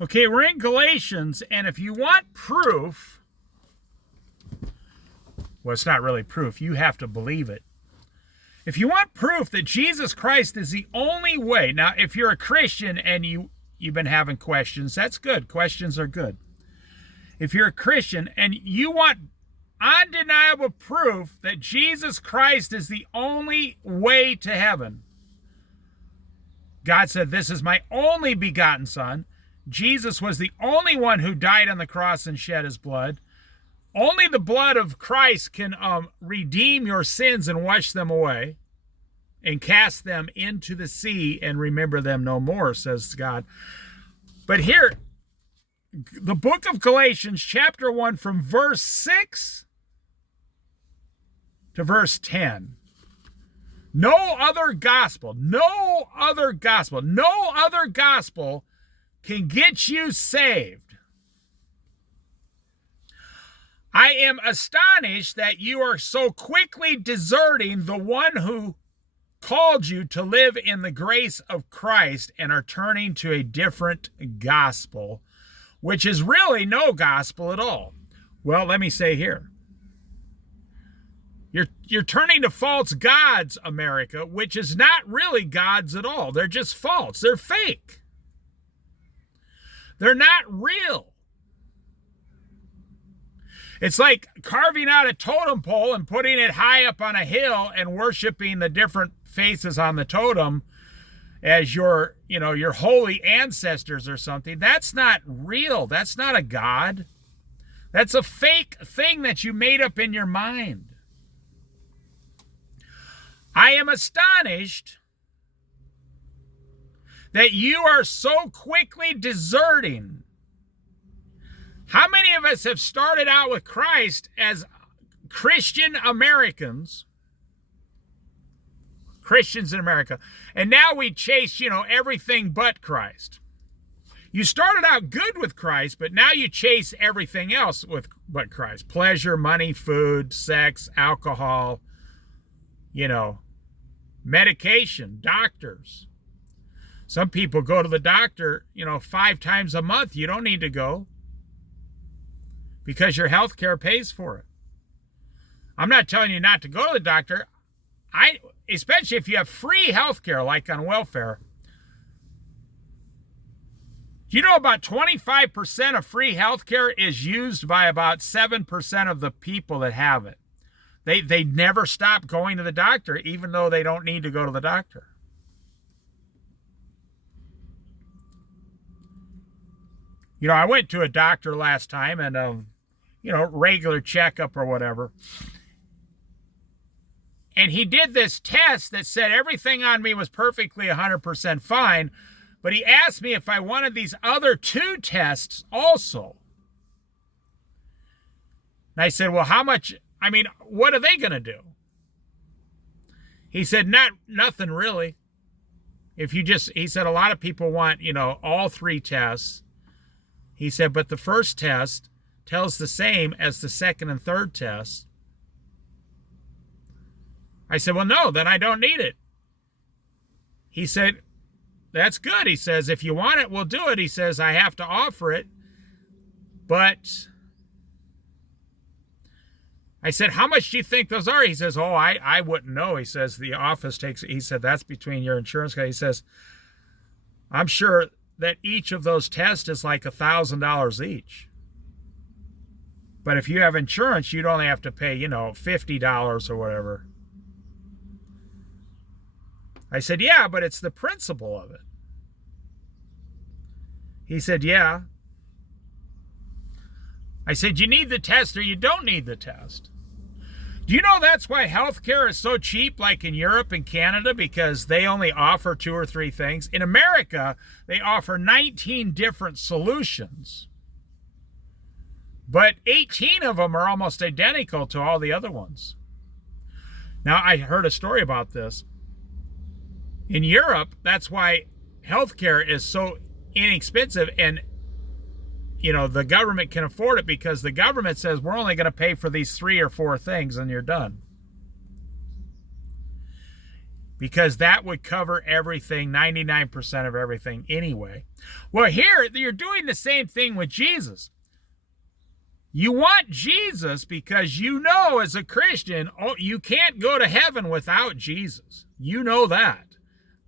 Okay, we're in Galatians, and if you want proof, well, it's not really proof. You have to believe it. If you want proof that Jesus Christ is the only way, now, if you're a Christian and you've been having questions, that's good. Questions are good. If you're a Christian and you want undeniable proof that Jesus Christ is the only way to heaven, God said, "This is my only begotten Son." Jesus was the only one who died on the cross and shed his blood. Only the blood of Christ can redeem your sins and wash them away and cast them into the sea and remember them no more, says God. But here, the book of Galatians, chapter 1, from verse 6 to verse 10. No other gospel can get you saved. I am astonished that you are so quickly deserting the one who called you to live in the grace of Christ and are turning to a different gospel, which is really no gospel at all. Well, let me say here, you're turning to false gods, America, which is not really gods at all. They're just false. They're fake. They're not real. It's like carving out a totem pole and putting it high up on a hill and worshiping the different faces on the totem as your holy ancestors or something. That's not real. That's not a god. That's a fake thing that you made up in your mind. I am astonished that you are so quickly deserting. How many of us have started out with Christ as Christian Americans, Christians in America, and now we chase, everything but Christ? You started out good with Christ, but now you chase everything else but Christ. Pleasure, money, food, sex, alcohol, medication, doctors. Some people go to the doctor, 5 times a month. You don't need to go because your health care pays for it. I'm not telling you not to go to the doctor. Especially if you have free health care, like on welfare. Do you know about 25% of free health care is used by about 7% of the people that have it? They never stop going to the doctor, even though they don't need to go to the doctor. I went to a doctor last time and, regular checkup or whatever. And he did this test that said everything on me was perfectly 100% fine. But he asked me if I wanted these other 2 tests also. And I said, well, how much? What are they going to do? He said, nothing really. He said, a lot of people want, all 3 tests. He said, but the first test tells the same as the second and third test. I said, well, no, then I don't need it. He said, that's good. He says, if you want it, we'll do it. He says, I have to offer it. But I said, how much do you think those are? He says, oh, I wouldn't know. He says, the office he said, that's between your insurance guy. He says, I'm sure that each of those tests is like $1,000 each. But if you have insurance, you'd only have to pay, $50 or whatever. I said, yeah, but it's the principle of it. He said, yeah. I said, you need the test or you don't need the test. Do you know that's why healthcare is so cheap, like in Europe and Canada? Because they only offer 2 or 3 things. In America, they offer 19 different solutions. But 18 of them are almost identical to all the other ones. Now, I heard a story about this. In Europe, that's why healthcare is so inexpensive, and the government can afford it because the government says we're only going to pay for these 3 or 4 things and you're done. because that would cover everything, 99% of everything anyway. Well, here you're doing the same thing with Jesus. You want Jesus because you know as a Christian, oh, you can't go to heaven without Jesus. You know that.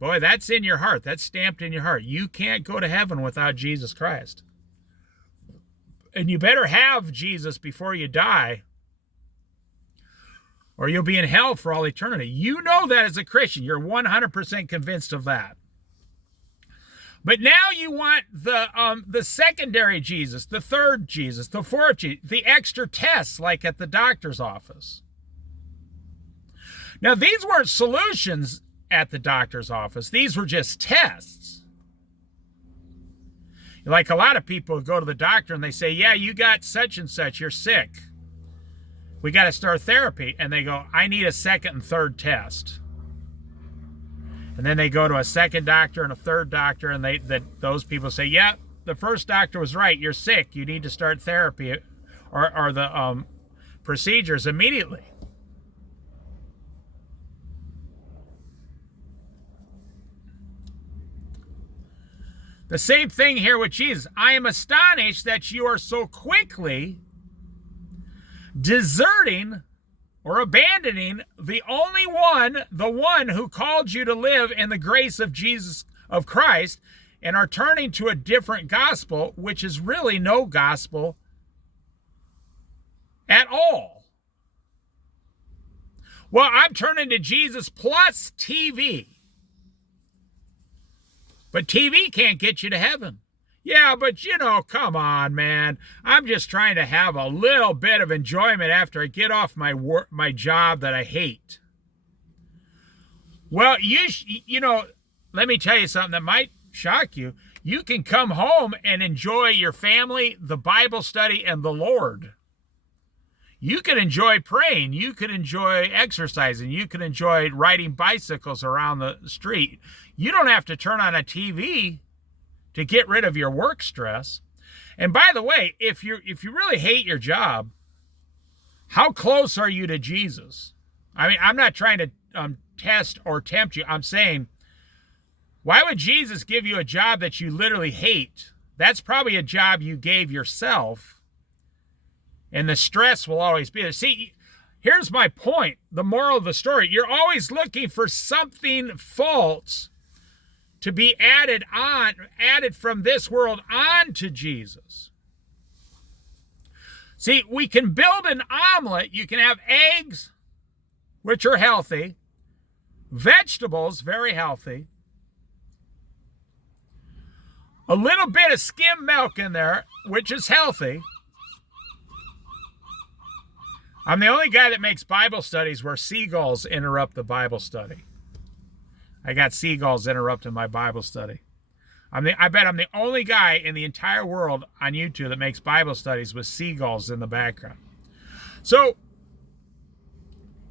Boy, that's in your heart. That's stamped in your heart. You can't go to heaven without Jesus Christ. And you better have Jesus before you die, or you'll be in hell for all eternity. You know that as a Christian. You're 100% convinced of that. But now you want the secondary Jesus, the third Jesus, the fourth Jesus, the extra tests like at the doctor's office. Now, these weren't solutions at the doctor's office. These were just tests. Like a lot of people go to the doctor and they say, yeah, you got such and such, you're sick. We got to start therapy. And they go, I need a second and third test. And then they go to a second doctor and a third doctor, and those people say, yeah, the first doctor was right. You're sick. You need to start therapy or the procedures immediately. The same thing here with Jesus. I am astonished that you are so quickly deserting or abandoning the one who called you to live in the grace of Jesus, of Christ, and are turning to a different gospel, which is really no gospel at all. Well, I'm turning to Jesus plus TV. But TV can't get you to heaven. Yeah, but come on, man. I'm just trying to have a little bit of enjoyment after I get off my job that I hate. Well, let me tell you something that might shock you. You can come home and enjoy your family, the Bible study, and the Lord. You can enjoy praying. You can enjoy exercising. You can enjoy riding bicycles around the street. You don't have to turn on a TV to get rid of your work stress. And by the way, if you really hate your job, how close are you to Jesus? I mean, I'm not trying to test or tempt you. I'm saying, why would Jesus give you a job that you literally hate? That's probably a job you gave yourself, and the stress will always be there. See, here's my point. The moral of the story, you're always looking for something false to be added from this world on to Jesus. See, we can build an omelet. You can have eggs, which are healthy, vegetables, very healthy, a little bit of skim milk in there, which is healthy. I'm the only guy that makes Bible studies where seagulls interrupt the Bible study. I got seagulls interrupting my Bible study. I bet I'm the only guy in the entire world on YouTube that makes Bible studies with seagulls in the background. So,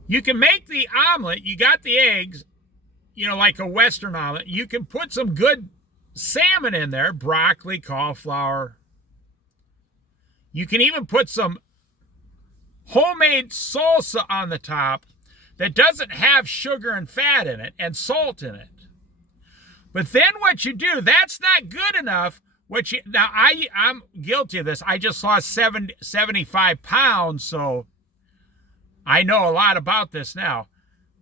you can make the omelet. You got the eggs, like a Western omelet. You can put some good salmon in there, broccoli, cauliflower. You can even put some homemade salsa on the top that doesn't have sugar and fat in it and salt in it. But then what you do, that's not good enough. I'm guilty of this. I just lost 75 pounds, so I know a lot about this now.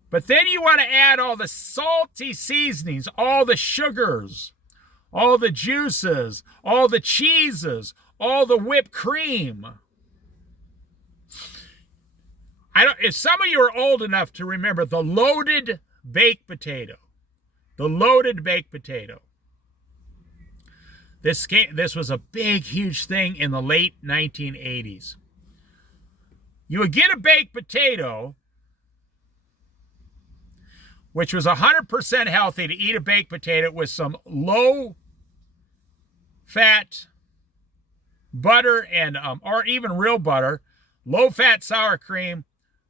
But then you want to add all the salty seasonings, all the sugars, all the juices, all the cheeses, all the whipped cream. If some of you are old enough to remember the loaded baked potato, this was a big, huge thing in the late 1980s. You would get a baked potato, which was 100% healthy to eat a baked potato with some low-fat butter and or even real butter, low-fat sour cream,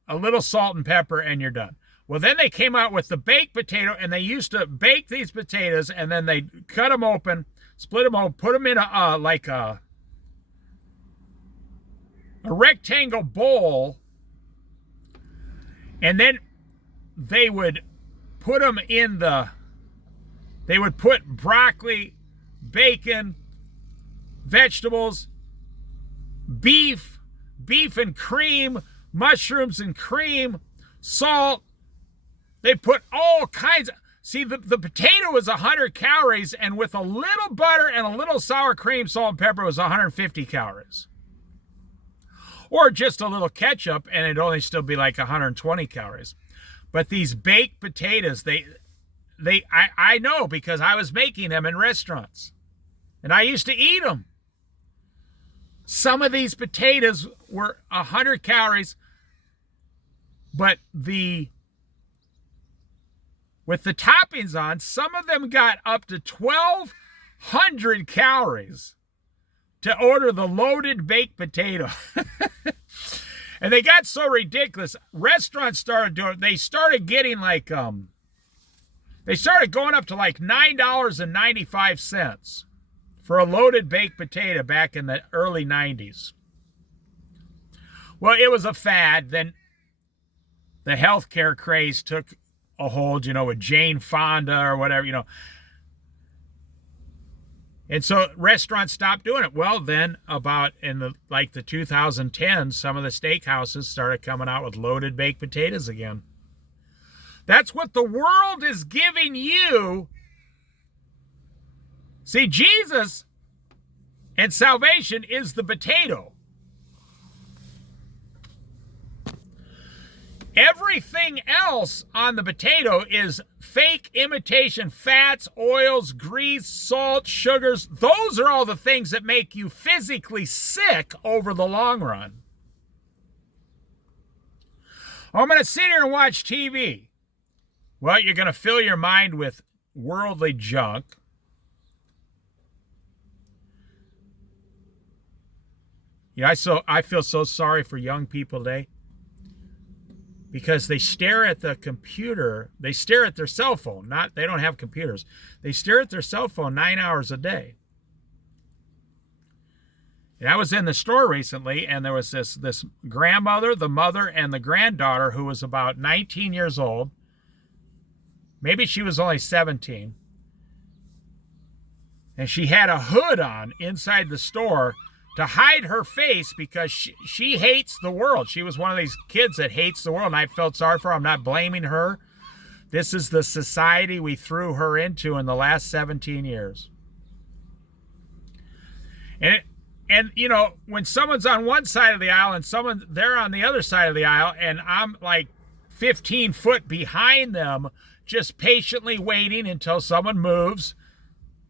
a little salt and pepper, and you're done. Well, then they came out with the baked potato, and they used to bake these potatoes, and then they cut them open, split them open, put them in a rectangle bowl, and then they would put them they would put broccoli, bacon, vegetables, beef and cream, mushrooms and cream, salt. They put all kinds of, see, the potato was 100 calories, and with a little butter and a little sour cream, salt, and pepper was 150 calories. Or just a little ketchup, and it'd only still be like 120 calories. But these baked potatoes, I know because I was making them in restaurants. And I used to eat them. Some of these potatoes were 100 calories, but with the toppings on, some of them got up to 1,200 calories to order the loaded baked potato. And they got so ridiculous. Restaurants started doing, they started getting like, they started going up to like $9.95 for a loaded baked potato back in the early 90s. Well, it was a fad. Then the healthcare craze took a hold, with Jane Fonda or whatever, And so restaurants stopped doing it. Well, then about in the 2010s, some of the steakhouses started coming out with loaded baked potatoes again. That's what the world is giving you. See, Jesus and salvation is the potato. Everything else on the potato is fake imitation fats, oils, grease, salt, sugars. Those are all the things that make you physically sick over the long run. I'm going to sit here and watch TV. Well, you're going to fill your mind with worldly junk. I feel so sorry for young people today because they stare at the computer. They stare at their cell phone. They don't have computers. They stare at their cell phone 9 hours a day. And I was in the store recently, and there was this grandmother, the mother, and the granddaughter who was about 19 years old. Maybe she was only 17. And she had a hood on inside the store to hide her face because she hates the world. She was one of these kids that hates the world, and I felt sorry for her. I'm not blaming her. This is the society we threw her into in the last 17 years. And when someone's on one side of the aisle and they're on the other side of the aisle, and I'm like 15 foot behind them, just patiently waiting until someone moves,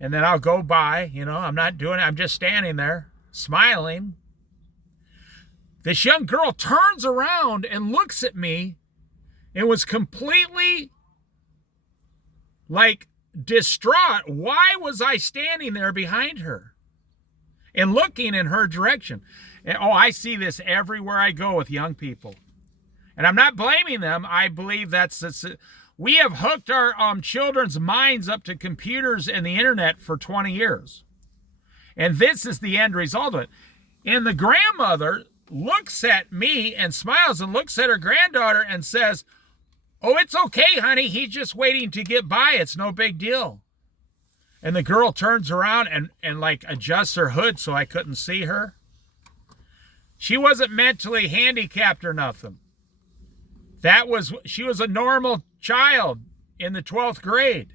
and then I'll go by. I'm not doing it. I'm just standing there, smiling. This young girl turns around and looks at me and was completely distraught. Why was I standing there behind her and looking in her direction? And, I see this everywhere I go with young people. And I'm not blaming them. I believe we have hooked our children's minds up to computers and the internet for 20 years. And this is the end result of it. And the grandmother looks at me and smiles and looks at her granddaughter and says, "Oh, it's okay, honey. He's just waiting to get by. It's no big deal." And the girl turns around and adjusts her hood so I couldn't see her. She wasn't mentally handicapped or nothing. She was a normal child in the 12th grade.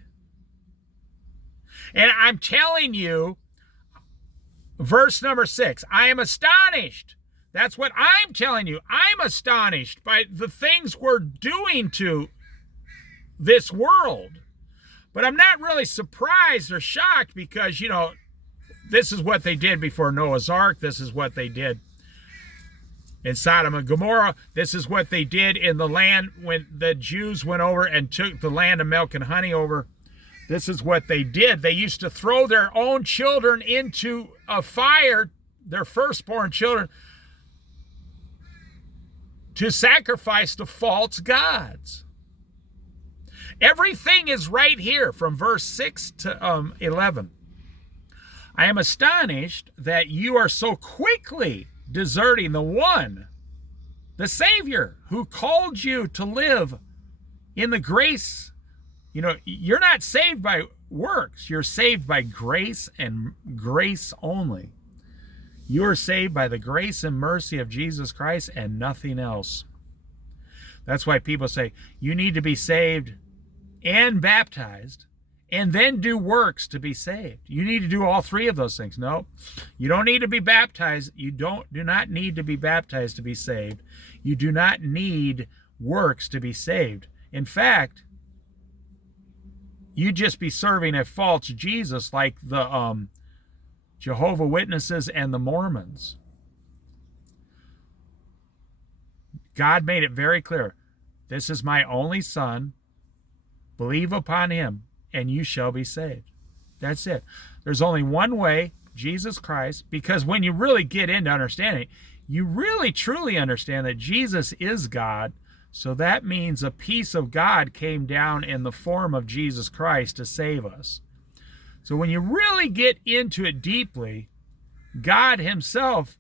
And I'm telling you, verse number 6, I am astonished. That's what I'm telling you. I'm astonished by the things we're doing to this world. But I'm not really surprised or shocked because, this is what they did before Noah's Ark. This is what they did in Sodom and Gomorrah. This is what they did in the land when the Jews went over and took the land of milk and honey over. This is what they did. They used to throw their own children into a fire, their firstborn children, to sacrifice to false gods. Everything is right here from verse 6 to 11. I am astonished that you are so quickly deserting the one, the Savior, who called you to live in the grace You're not saved by works. You're saved by grace and grace only. You are saved by the grace and mercy of Jesus Christ and nothing else. That's why people say you need to be saved and baptized and then do works to be saved. You need to do all three of those things. No, you don't need to be baptized. You do not need to be baptized to be saved. You do not need works to be saved. In fact, you'd just be serving a false Jesus like the Jehovah Witnesses and the Mormons. God made it very clear. This is my only son. Believe upon him, and you shall be saved. That's it. There's only one way, Jesus Christ, because when you really get into understanding it, you really truly understand that Jesus is God. So that means a piece of God came down in the form of Jesus Christ to save us. So when you really get into it deeply, God himself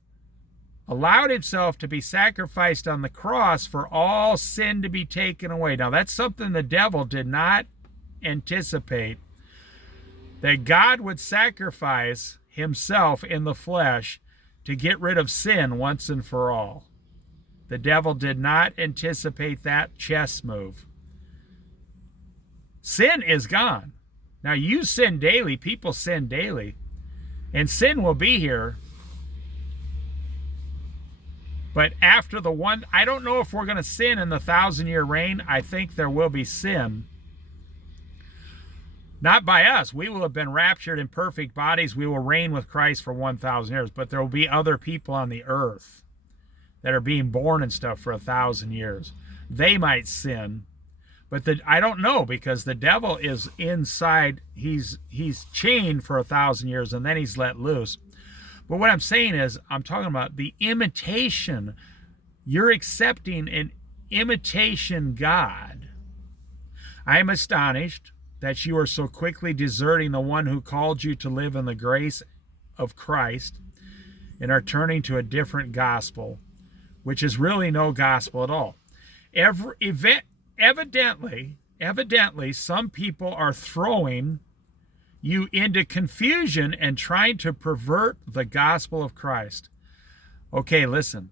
allowed himself to be sacrificed on the cross for all sin to be taken away. Now that's something the devil did not anticipate, that God would sacrifice himself in the flesh to get rid of sin once and for all. The devil did not anticipate that chess move. Sin is gone. Now you sin daily, people sin daily, and sin will be here. But after I don't know if we're going to sin in the 1,000-year reign. I think there will be sin. Not by us. We will have been raptured in perfect bodies. We will reign with Christ for 1,000 years. But there will be other people on the earth that are being born and stuff for 1,000 years. They might sin. But I don't know, because the devil is inside. He's chained for 1,000 years, and then he's let loose. But what I'm saying is, I'm talking about the imitation. You're accepting an imitation God. I am astonished that you are so quickly deserting the one who called you to live in the grace of Christ and are turning to a different gospel, which is really no gospel at all. Evidently, some people are throwing you into confusion and trying to pervert the gospel of Christ. Okay, listen.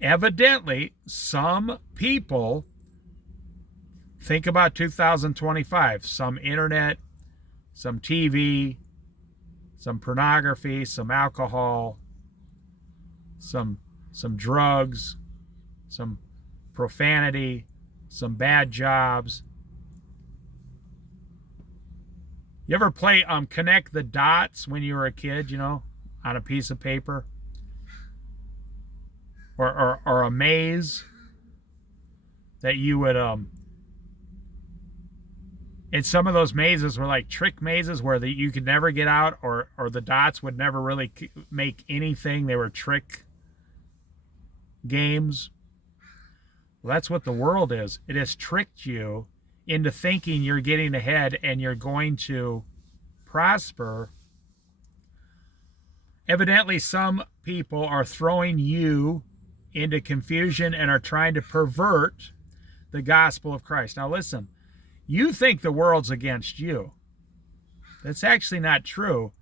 Evidently, some people, think about 2025, some internet, some TV, some pornography, some alcohol, some drugs, some profanity, some bad jobs. You ever play connect the dots when you were a kid, on a piece of paper? Or a maze that you would and some of those mazes were like trick mazes where you could never get out, or the dots would never really make anything. They were trick games. Well, that's what the world is. It has tricked you into thinking you're getting ahead and you're going to prosper. Evidently, some people are throwing you into confusion and are trying to pervert the gospel of Christ. Now listen, you think the world's against you. That's actually not true.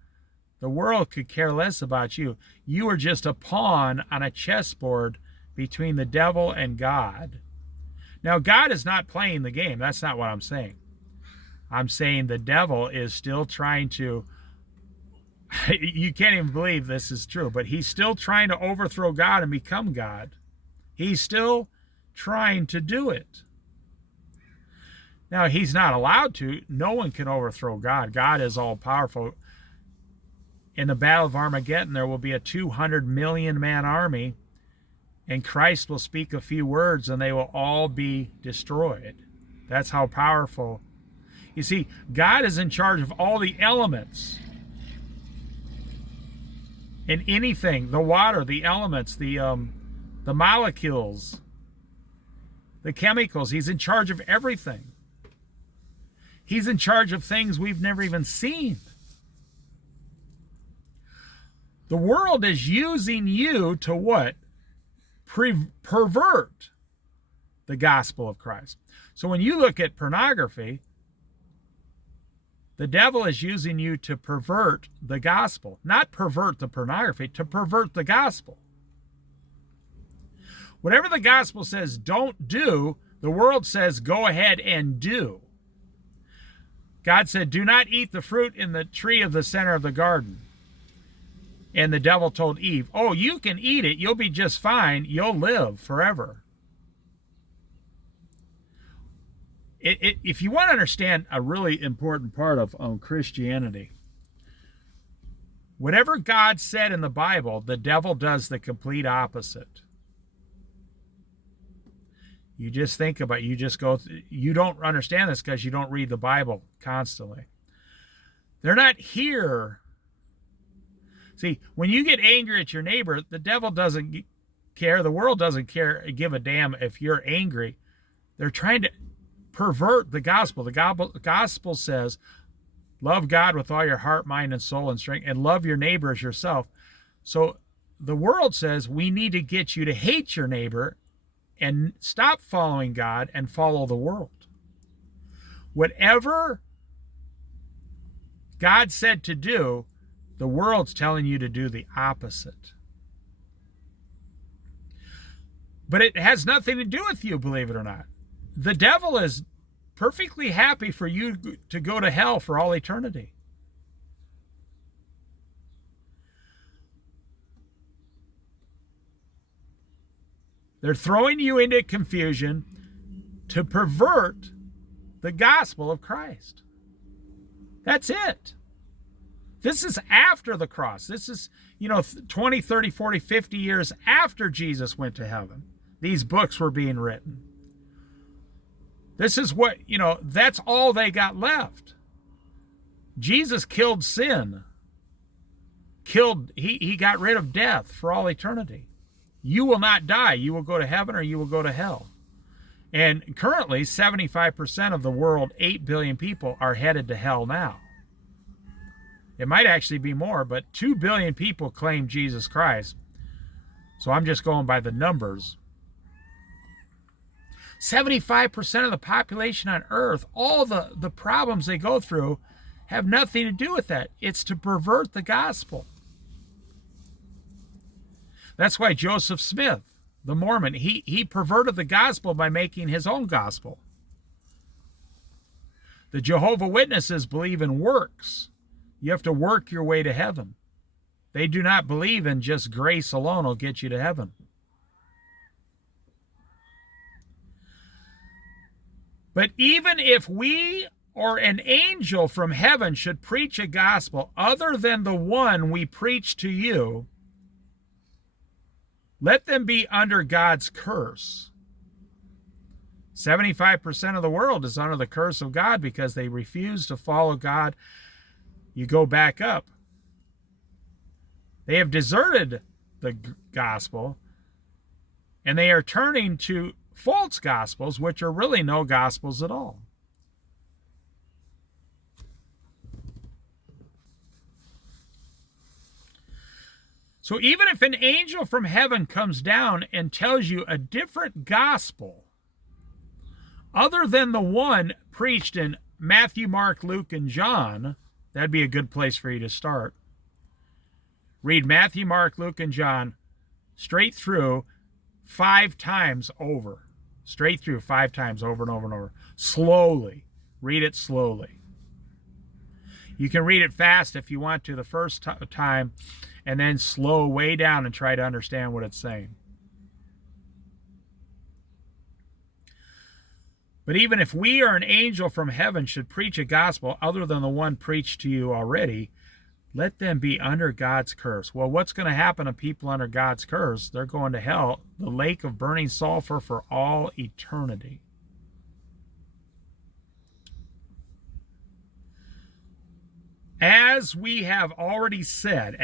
The world could care less about you. You are just a pawn on a chessboard between the devil and God. Now, God is not playing the game. That's not what I'm saying. I'm saying the devil is still trying to, you can't even believe this is true, but he's still trying to overthrow God and become God. He's still trying to do it. Now, he's not allowed to. No one can overthrow God. God is all powerful. In the Battle of Armageddon, there will be a 200 million man army, and Christ will speak a few words and they will all be destroyed. That's how powerful. You see, God is in charge of all the elements. In anything, the water, the elements, the molecules, the chemicals. He's in charge of everything. He's in charge of things we've never even seen. The world is using you to what? Pervert the gospel of Christ. So when you look at pornography, The devil is using you to pervert the gospel, not pervert the pornography, to pervert the gospel. Whatever the gospel says don't do, the world says go ahead and do. God said, do not eat the fruit in the tree of the center of the garden. And the devil told Eve, oh, you can eat it. You'll be just fine. You'll live forever. If you want to understand a really important part of Christianity, whatever God said in the Bible, the devil does the complete opposite. You just think about it. You don't understand this because you don't read the Bible constantly. They're not here. See, when you get angry at your neighbor, the devil doesn't care. The world doesn't give a damn if you're angry. They're trying to pervert the gospel. The gospel says, love God with all your heart, mind, and soul and strength, and love your neighbor as yourself. So the world says we need to get you to hate your neighbor and stop following God and follow the world. Whatever God said to do, the world's telling you to do the opposite. But it has nothing to do with you, believe it or not. The devil is perfectly happy for you to go to hell for all eternity. They're throwing you into confusion to pervert the gospel of Christ. That's it. This is after the cross. This is, 20, 30, 40, 50 years after Jesus went to heaven. These books were being written. This is what, that's all they got left. Jesus killed sin. He got rid of death for all eternity. You will not die. You will go to heaven or you will go to hell. And currently, 75% of the world, 8 billion people, are headed to hell now. It might actually be more, but 2 billion people claim Jesus Christ. So I'm just going by the numbers. 75% of the population on earth, all the problems they go through, have nothing to do with that. It's to pervert the gospel. That's why Joseph Smith, the Mormon, he perverted the gospel by making his own gospel. The Jehovah's Witnesses believe in works. You have to work your way to heaven. They do not believe in just grace alone will get you to heaven. But even if we or an angel from heaven should preach a gospel other than the one we preach to you, let them be under God's curse. 75% of the world is under the curse of God because they refuse to follow God. You go back up. They have deserted the gospel, and they are turning to false gospels, which are really no gospels at all. So even if an angel from heaven comes down and tells you a different gospel, other than the one preached in Matthew, Mark, Luke, and John, that'd be a good place for you to start. Read Matthew, Mark, Luke, and John straight through 5 times over. Straight through 5 times over and over and over. Slowly. Read it slowly. You can read it fast if you want to the first time, and then slow way down and try to understand what it's saying. But even if we or an angel from heaven should preach a gospel other than the one preached to you already, let them be under God's curse. Well, what's going to happen to people under God's curse? They're going to hell, the lake of burning sulfur for all eternity. As we have already said,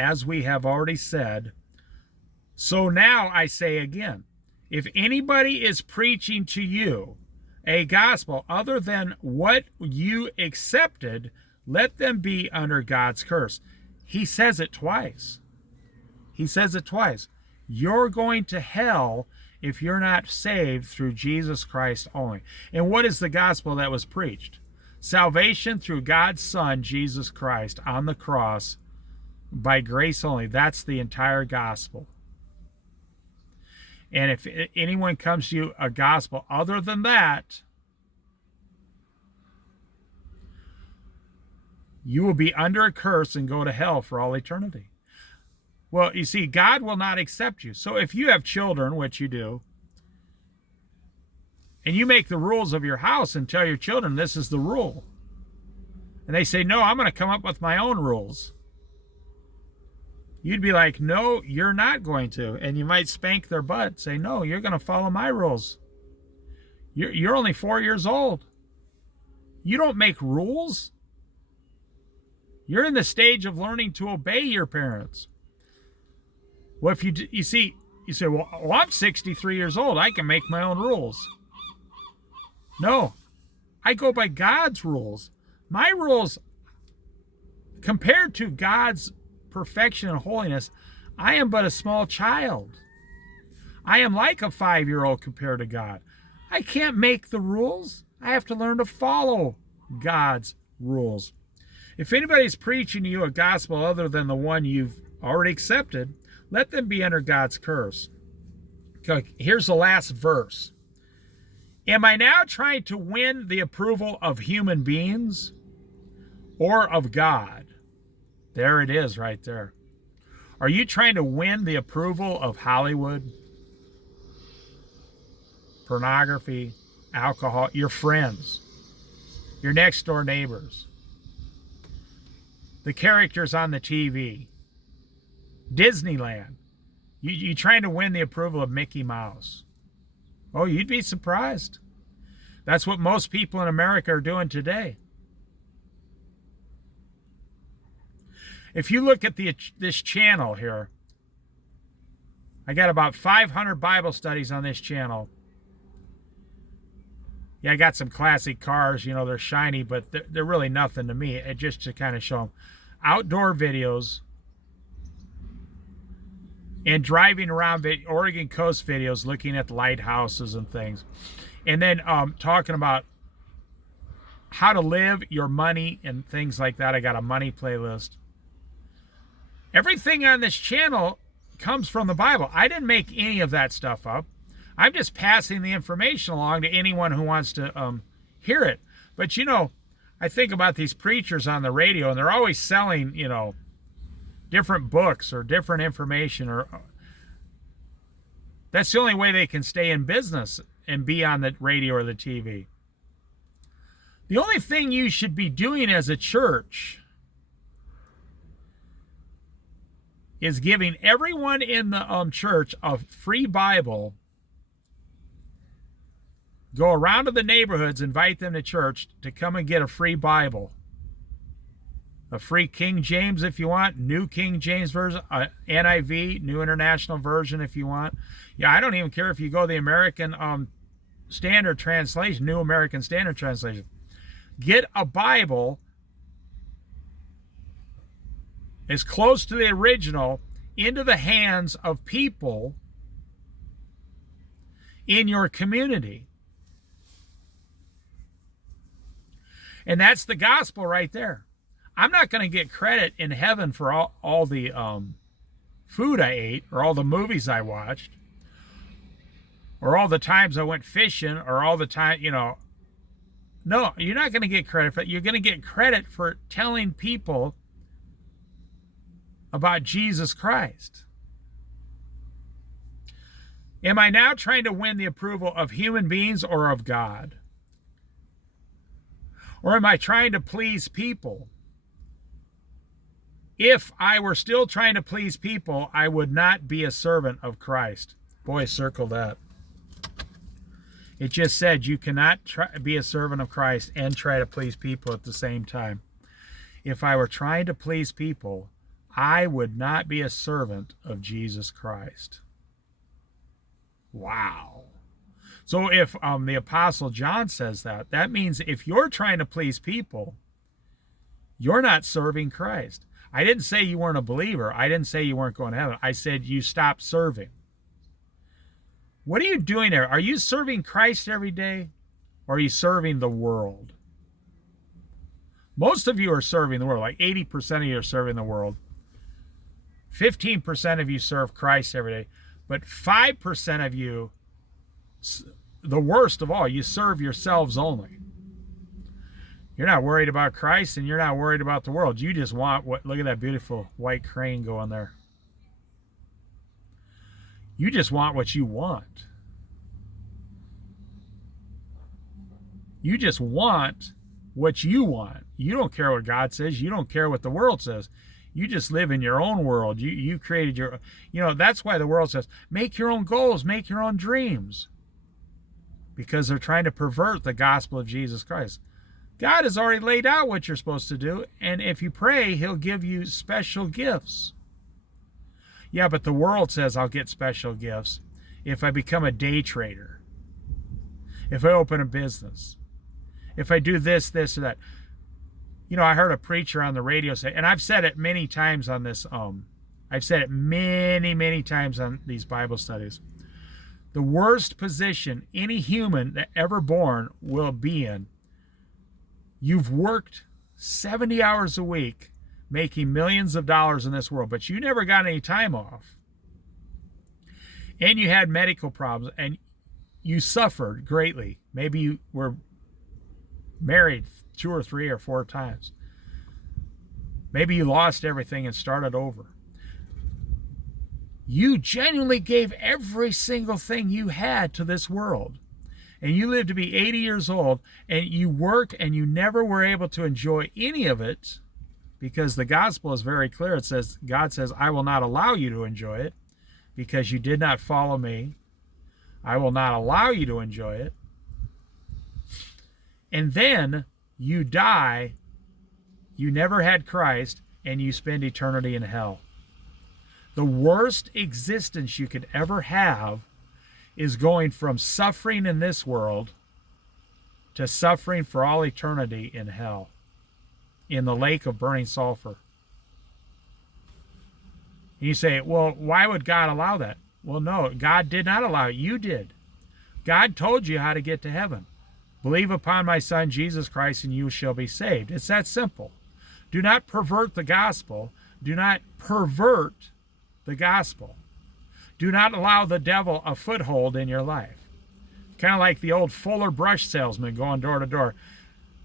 so now I say again, if anybody is preaching to you a gospel other than what you accepted, let them be under God's curse. He says it twice. You're going to hell if you're not saved through Jesus Christ only. And what is the gospel that was preached? Salvation through God's Son, Jesus Christ, on the cross, by grace only. That's the entire gospel. And if anyone comes to you a gospel other than that, you will be under a curse and go to hell for all eternity. Well, you see, God will not accept you. So if you have children, which you do, and you make the rules of your house and tell your children this is the rule, and they say, no, I'm going to come up with my own rules, you'd be like, no, you're not going to. And you might spank their butt, say, no, you're going to follow my rules. You're only 4 years old. You don't make rules. You're in the stage of learning to obey your parents. Well, if you say, well, I'm 63 years old. I can make my own rules. No, I go by God's rules. My rules, compared to God's perfection and holiness, I am but a small child. I am like a 5-year-old compared to God. I can't make the rules. I have to learn to follow God's rules. If anybody's preaching to you a gospel other than the one you've already accepted, let them be under God's curse. Here's the last verse. Am I now trying to win the approval of human beings or of God? There it is right there. Are you trying to win the approval of Hollywood, pornography, alcohol, your friends, your next door neighbors, the characters on the TV, Disneyland? You trying to win the approval of Mickey Mouse? Oh, you'd be surprised. That's what most people in America are doing today. If you look at this channel here, I got about 500 Bible studies on this channel. Yeah, I got some classic cars, you know, they're shiny, but they're really nothing to me. Just to kind of show them outdoor videos and driving around Oregon coast videos, looking at lighthouses and things. And then talking about how to live, your money, and things like that. I got a money playlist. Everything on this channel comes from the Bible. I didn't make any of that stuff up. I'm just passing the information along to anyone who wants to hear it. But, you know, I think about these preachers on the radio, and they're always selling, you know, different books or different information. Or that's the only way they can stay in business and be on the radio or the TV. The only thing you should be doing as a church is giving everyone in the church a free Bible. Go around to the neighborhoods, invite them to church to come and get a free Bible. A free King James if you want, New King James Version, NIV, New International Version if you want. Yeah, I don't even care if you go the American Standard Translation, New American Standard Translation. Get a Bible as close to the original into the hands of people in your community. And that's the gospel right there. I'm not going to get credit in heaven for all the food I ate, or all the movies I watched, or all the times I went fishing, or all the time, you know. No, you're not going to get credit for it. You're going to get credit for telling people about Jesus Christ. Am I now trying to win the approval of human beings or of God? Or am I trying to please people? If I were still trying to please people, I would not be a servant of Christ. Boy, circle that. It just said you cannot be a servant of Christ and try to please people at the same time. If I were trying to please people, I would not be a servant of Jesus Christ. Wow. So if the Apostle John says that, that means if you're trying to please people, you're not serving Christ. I didn't say you weren't a believer. I didn't say you weren't going to heaven. I said you stopped serving. What are you doing there? Are you serving Christ every day, or are you serving the world? Most of you are serving the world, like 80% of you are serving the world. 15% of you serve Christ every day. But 5% of you, the worst of all, you serve yourselves only. You're not worried about Christ and you're not worried about the world. You just want what, look at that beautiful white crane going there. You just want what you want. You just want what you want. You don't care what God says. You don't care what the world says. You just live in your own world. You created your, that's why the world says, make your own goals, make your own dreams. Because they're trying to pervert the gospel of Jesus Christ. God has already laid out what you're supposed to do, and if you pray, he'll give you special gifts. Yeah, but the world says I'll get special gifts if I become a day trader, if I open a business, if I do this, this, or that. I heard a preacher on the radio say, and I've said it many times on this, I've said it many, many times on these Bible studies. The worst position any human that ever born will be in. You've worked 70 hours a week making millions of dollars in this world, but you never got any time off. And you had medical problems and you suffered greatly. Maybe you were married 2 or 3 or 4 times. Maybe you lost everything and started over. You genuinely gave every single thing you had to this world. And you lived to be 80 years old, and you worked and you never were able to enjoy any of it, because the gospel is very clear. It says, God says, I will not allow you to enjoy it because you did not follow me. I will not allow you to enjoy it. And then you die, you never had Christ, and you spend eternity in hell. The worst existence you could ever have is going from suffering in this world to suffering for all eternity in hell, in the lake of burning sulfur. And you say, well, why would God allow that? Well, no, God did not allow it. You did. God told you how to get to heaven. Believe upon my Son, Jesus Christ, and you shall be saved. It's that simple. Do not pervert the gospel. Do not pervert the gospel. Do not allow the devil a foothold in your life. Kind of like the old Fuller brush salesman going door to door.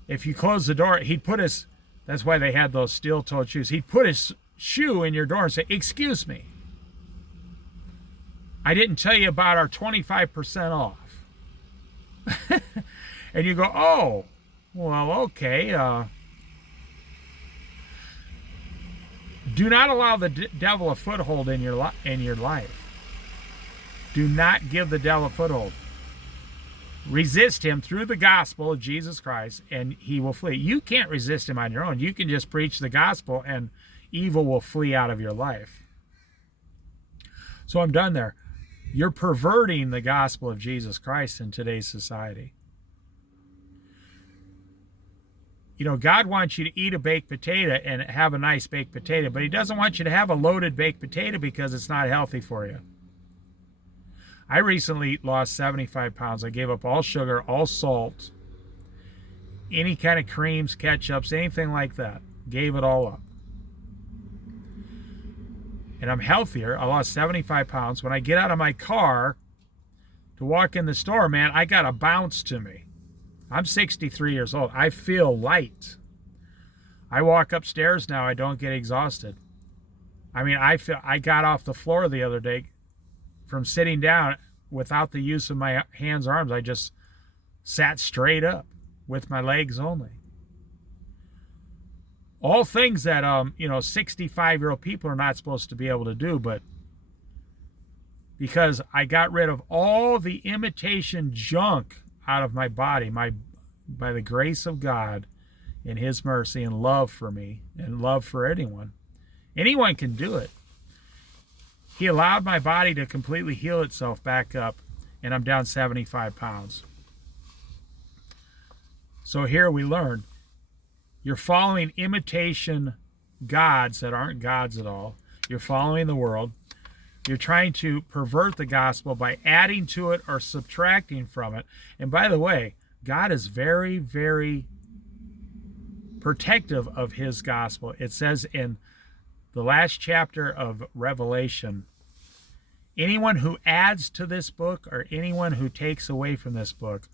If you close the door, he'd put his, that's why they had those steel-toed shoes. He'd put his shoe in your door and say, excuse me, I didn't tell you about our 25% off. And you go, oh, well, okay. Do not allow the devil a foothold in your life. Do not give the devil a foothold. Resist him through the gospel of Jesus Christ, and he will flee. You can't resist him on your own. You can just preach the gospel, and evil will flee out of your life. So I'm done there. You're perverting the gospel of Jesus Christ in today's society. God wants you to eat a baked potato and have a nice baked potato, but he doesn't want you to have a loaded baked potato because it's not healthy for you. I recently lost 75 pounds. I gave up all sugar, all salt, any kind of creams, ketchups, anything like that. Gave it all up. And I'm healthier. I lost 75 pounds. When I get out of my car to walk in the store, man, I got a bounce to me. I'm 63 years old. I feel light. I walk upstairs now. I don't get exhausted. I mean, I got off the floor the other day from sitting down without the use of my hands or arms. I just sat straight up with my legs only. All things that 65-year-old people are not supposed to be able to do, but because I got rid of all the imitation junk out of my body, by the grace of God and his mercy and love for me and love for anyone. Anyone can do it. He allowed my body to completely heal itself back up, and I'm down 75 pounds. So here we learn, you're following imitation gods that aren't gods at all. You're following the world. You're trying to pervert the gospel by adding to it or subtracting from it. And by the way, God is very, very protective of his gospel. It says in the last chapter of Revelation, anyone who adds to this book or anyone who takes away from this book,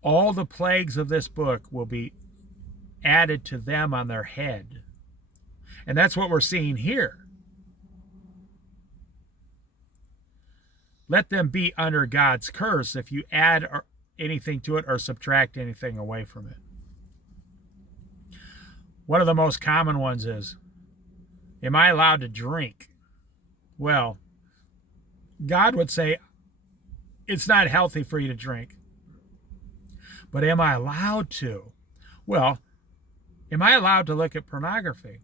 all the plagues of this book will be added to them on their head. And that's what we're seeing here. Let them be under God's curse if you add anything to it or subtract anything away from it. One of the most common ones is, am I allowed to drink? Well, God would say, it's not healthy for you to drink. But am I allowed to? Well, am I allowed to look at pornography?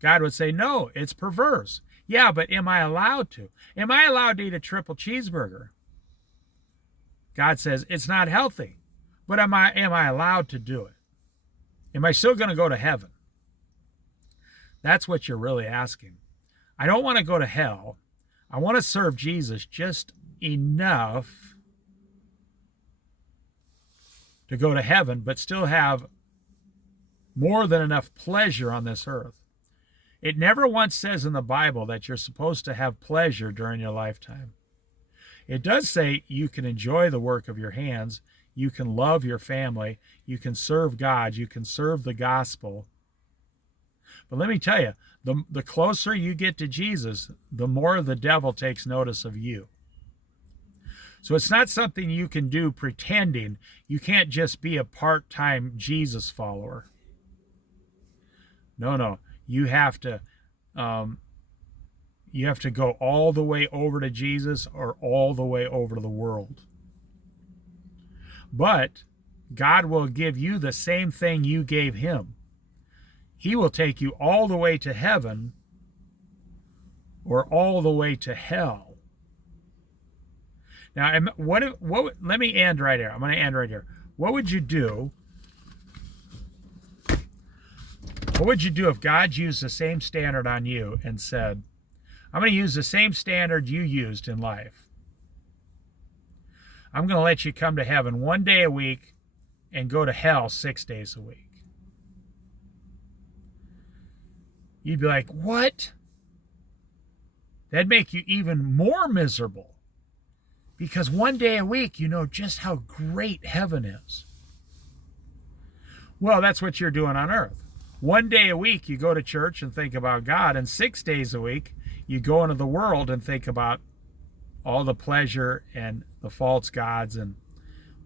God would say, no, it's perverse. Yeah, but am I allowed to? Am I allowed to eat a triple cheeseburger? God says, it's not healthy. But am I allowed to do it? Am I still going to go to heaven? That's what you're really asking. I don't want to go to hell. I want to serve Jesus just enough to go to heaven, but still have more than enough pleasure on this earth. It never once says in the Bible that you're supposed to have pleasure during your lifetime. It does say you can enjoy the work of your hands, you can love your family, you can serve God, you can serve the gospel. But let me tell you, the closer you get to Jesus, the more the devil takes notice of you. So it's not something you can do pretending. You can't just be a part-time Jesus follower. No. You have to go all the way over to Jesus or all the way over to the world. But God will give you the same thing you gave him. He will take you all the way to heaven or all the way to hell. Now, let me end right here. I'm going to end right here. What would you do? What would you do if God used the same standard on you and said, I'm going to use the same standard you used in life. I'm going to let you come to heaven 1 day a week and go to hell 6 days a week. You'd be like, what? That'd make you even more miserable. Because 1 day a week, you know just how great heaven is. Well, that's what you're doing on earth. 1 day a week, you go to church and think about God, and 6 days a week, you go into the world and think about all the pleasure and the false gods and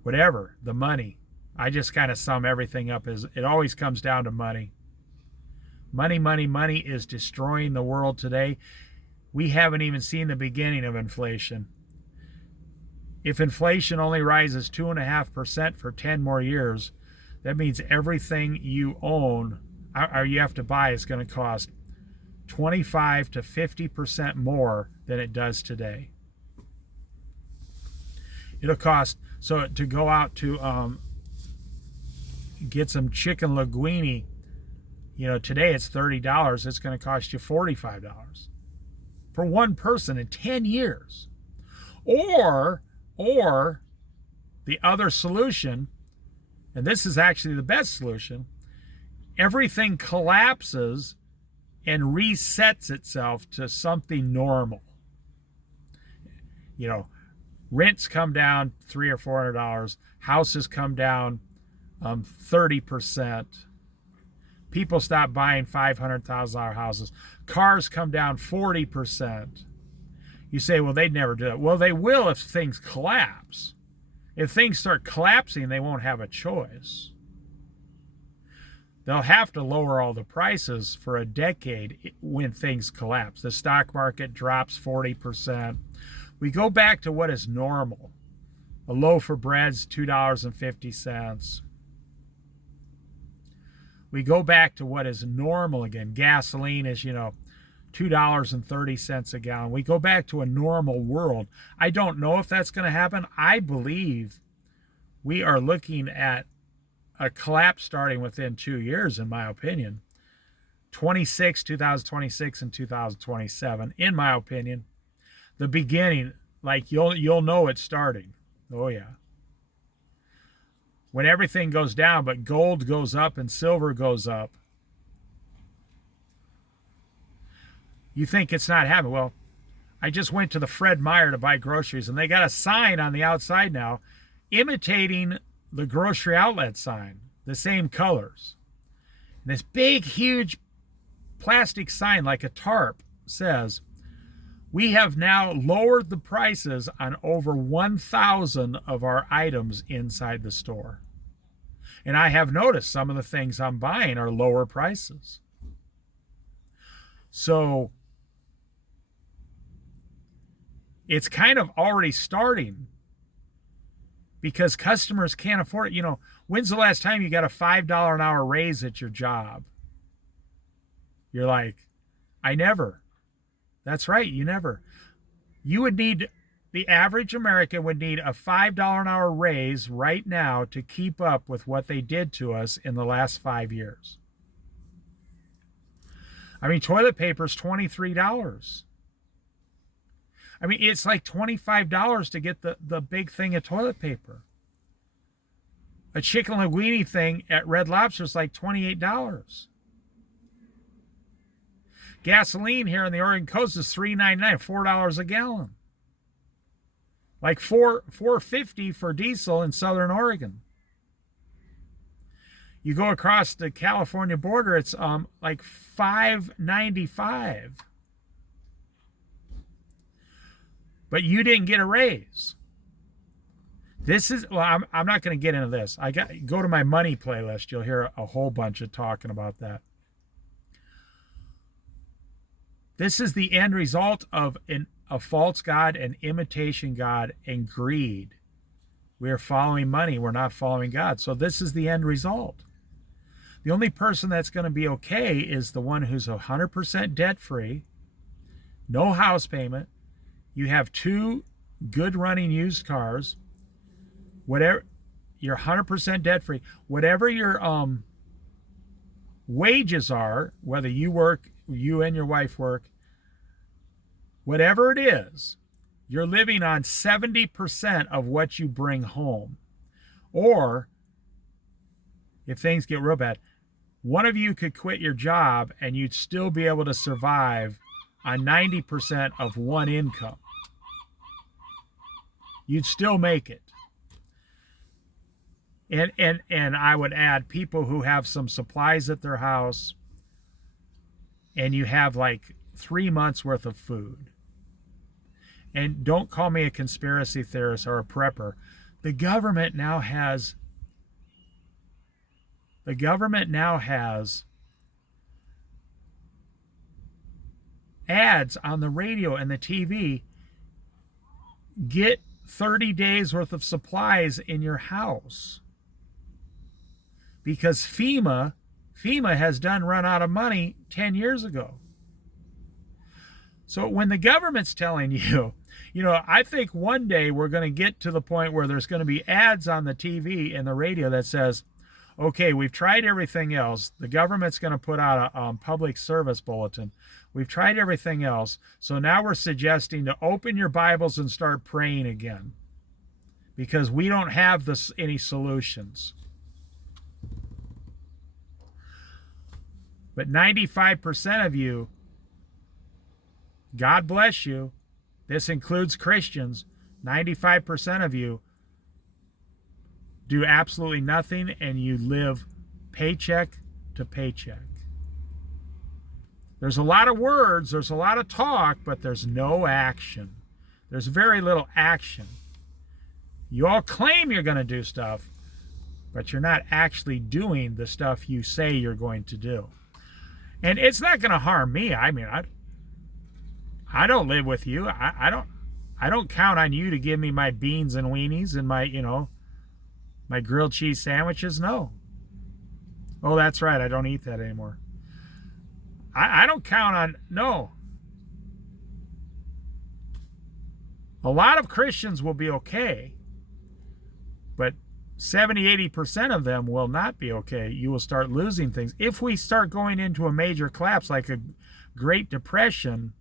whatever, the money. I just kind of sum everything up as it always comes down to money. Money, money, money is destroying the world today. We haven't even seen the beginning of inflation. If inflation only rises 2.5% for 10 more years, that means everything you own or you have to buy is going to cost 25 to 50% more than it does today. It'll cost, so to go out to get some chicken linguine, today it's $30. It's going to cost you $45 for one person in 10 years. Or the other solution, and this is actually the best solution, everything collapses and resets itself to something normal. Rents come down $300 or $400. Houses come down 30%. People stop buying $500,000 houses. Cars come down 40%. You say, well, they'd never do it. Well, they will if things collapse. If things start collapsing, they won't have a choice. They'll have to lower all the prices for a decade when things collapse. The stock market drops 40%. We go back to what is normal. A loaf of bread's $2.50. We go back to what is normal again. Gasoline is, $2.30 a gallon. We go back to a normal world. I don't know if that's going to happen. I believe we are looking at a collapse starting within 2 years, in my opinion. 2026 and 2027, in my opinion. The beginning, like you'll know it's starting. Oh yeah. when everything goes down, but gold goes up and silver goes up. You think it's not happening. Well, I just went to the Fred Meyer to buy groceries, and they got a sign on the outside now imitating the grocery outlet sign, the same colors. And this big, huge plastic sign like a tarp says, "We have now lowered the prices on over 1,000 of our items inside the store." And I have noticed some of the things I'm buying are lower prices. So it's kind of already starting because customers can't afford it. You know, when's the last time you got a $5 an hour raise at your job? You're like, I never. That's right, you never. You would need, the average American would need a $5 an hour raise right now to keep up with what they did to us in the last 5 years. I mean, toilet paper is $23. I mean, it's like $25 to get the big thing of toilet paper. A chicken linguine thing at Red Lobster is like $28. Gasoline here on the Oregon coast is $3.99, $4 a gallon. Like $4.50 for diesel in Southern Oregon. You go across the California border, it's like $5.95. But you didn't get a raise. This is, well, I'm not going to get into this. Go to my money playlist. You'll hear a whole bunch of talking about that. This is the end result of a false God, an imitation God, and greed. We are following money. We're not following God. So this is the end result. The only person that's going to be okay is the one who's 100% debt-free, no house payment. You have 2 good running used cars. Whatever, you're 100% debt-free. Whatever your wages are, whether you work, you and your wife work, whatever it is, you're living on 70% of what you bring home. Or, if things get real bad, one of you could quit your job and you'd still be able to survive on 90% of one income. You'd still make it. And I would add people who have some supplies at their house and you have like 3 months worth of food. And don't call me a conspiracy theorist or a prepper. The government now has ads on the radio and the TV. Get 30 days worth of supplies in your house. Because FEMA has run out of money 10 years ago. So when the government's telling you, I think one day we're going to get to the point where there's going to be ads on the TV and the radio that says, okay, we've tried everything else. The government's going to put out a public service bulletin. We've tried everything else. So now we're suggesting to open your Bibles and start praying again. Because we don't have any solutions. But 95% of you, God bless you, this includes Christians, 95% of you do absolutely nothing and you live paycheck to paycheck. There's a lot of words, there's a lot of talk, but there's no action. There's very little action. You all claim you're going to do stuff, but you're not actually doing the stuff you say you're going to do. And it's not going to harm me. I mean, I don't live with you. I don't count on you to give me my beans and weenies and my grilled cheese sandwiches. No. Oh, that's right. I don't eat that anymore. I don't count on, no. A lot of Christians will be okay, but 70-80% of them will not be okay. You will start losing things. If we start going into a major collapse like a Great Depression,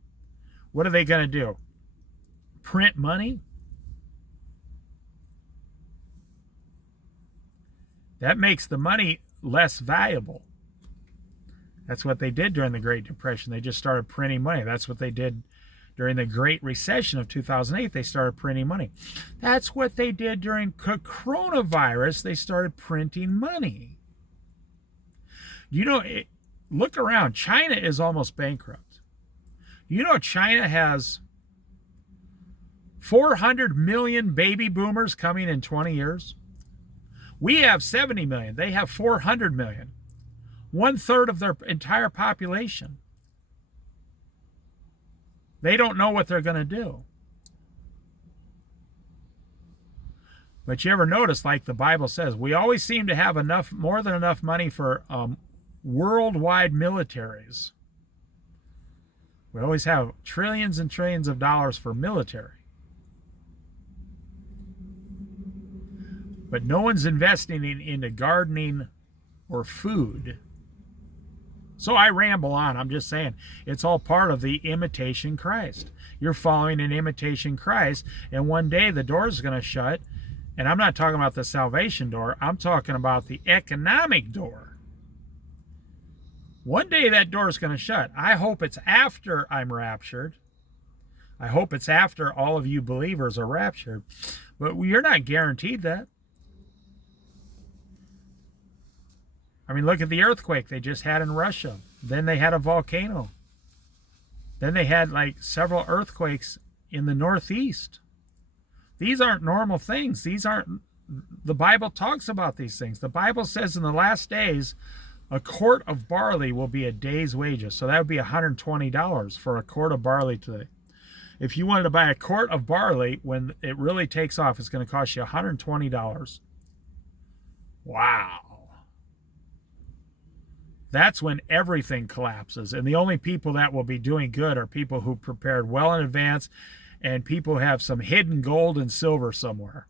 what are they going to do? Print money? That makes the money less valuable. That's what they did during the Great Depression. They just started printing money. That's what they did during the Great Recession of 2008. They started printing money. That's what they did during coronavirus. They started printing money. You know, look around. China is almost bankrupt. You know, China has 400 million baby boomers coming in 20 years. We have 70 million. They have 400 million. 1/3 of their entire population. They don't know what they're going to do. But you ever notice, like the Bible says, we always seem to have more than enough money for worldwide militaries. We always have trillions and trillions of dollars for military. But no one's investing into gardening or food. So I ramble on. I'm just saying it's all part of the imitation Christ. You're following an imitation Christ, and one day the door is going to shut. And I'm not talking about the salvation door. I'm talking about the economic door. One day that door is going to shut. I hope it's after I'm raptured. I hope it's after all of you believers are raptured. But you're not guaranteed that. I mean, look at the earthquake they just had in Russia. Then they had a volcano. Then they had like several earthquakes in the Northeast. These aren't normal things. The Bible talks about these things. The Bible says in the last days, a quart of barley will be a day's wages. So that would be $120 for a quart of barley today. If you wanted to buy a quart of barley, when it really takes off, it's going to cost you $120. Wow. That's when everything collapses. And the only people that will be doing good are people who prepared well in advance and people who have some hidden gold and silver somewhere.